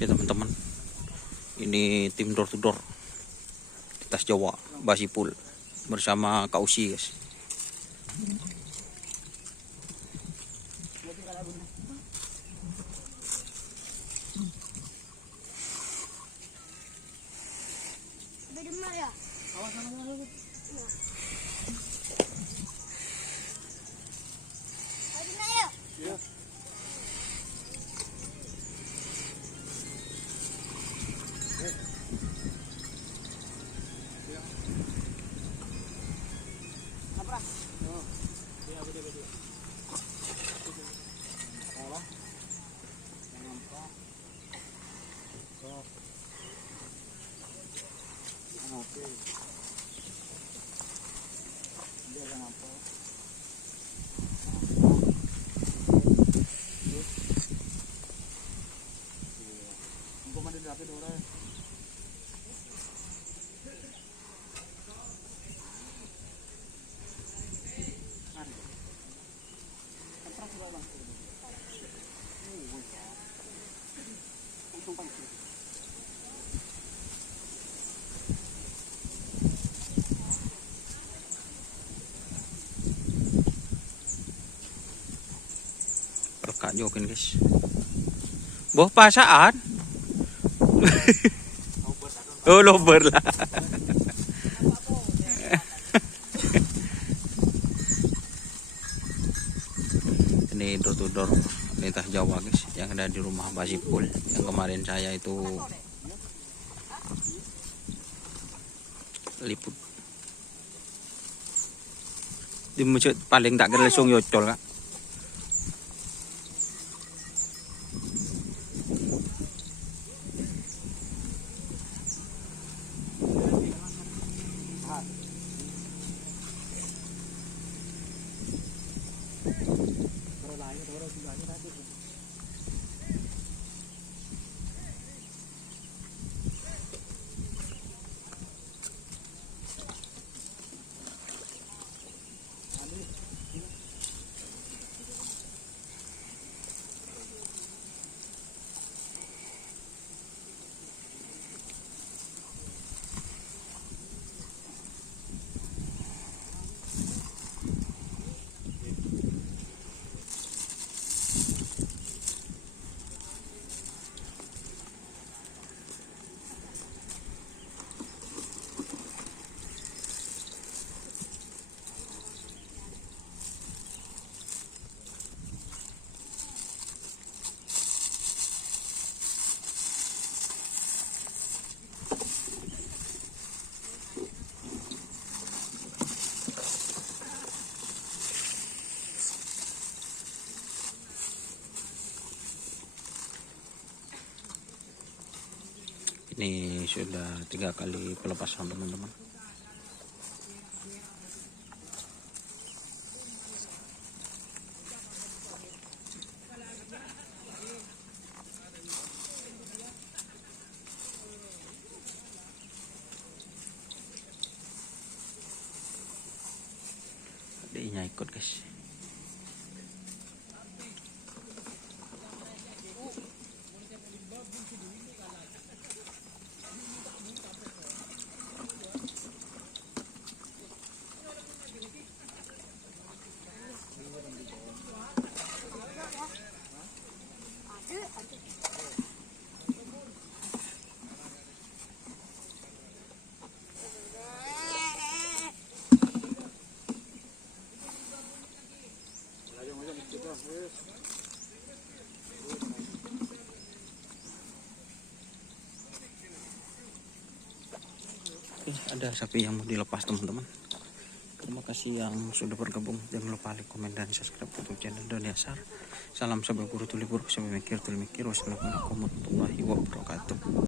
Oke teman-teman, ini tim door to door di Tas Jawa Basipul bersama Kak Usi guys. Perkak jokin guys. Boh pasaan. Oh lober lah. Ini door to door lintas Jawa guys, yang ada di rumah Basipul yang kemarin saya itu liput. Di masjid paling tak langsung yocol kak. Ini sudah 3 kali pelepasan teman-teman. Adiknya ikut guys. Ada sapi yang mau dilepas teman-teman. Terima kasih yang sudah bergabung. Jangan lupa like, komen, dan subscribe untuk channel Doni Asar. Salam sampai buru tuli buruk sampai mikir tuli mikir. Wassalamualaikum warahmatullahi wabarakatuh.